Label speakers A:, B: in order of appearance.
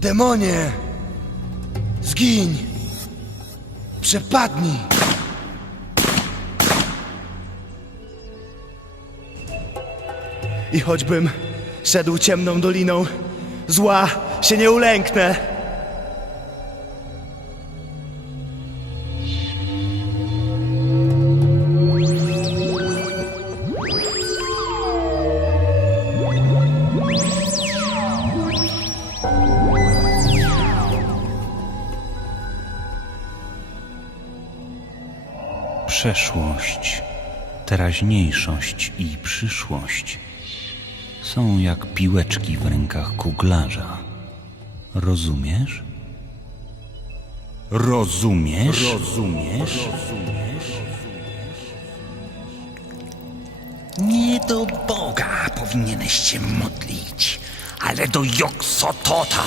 A: Demonie! Zgiń! Przepadnij! I choćbym szedł ciemną doliną, zła się nie ulęknę.
B: Przeszłość, teraźniejszość i przyszłość są jak piłeczki w rękach kuglarza. Rozumiesz? Rozumiesz? Rozumiesz?
C: Nie do Boga powinieneś się modlić, ale do Joksotota.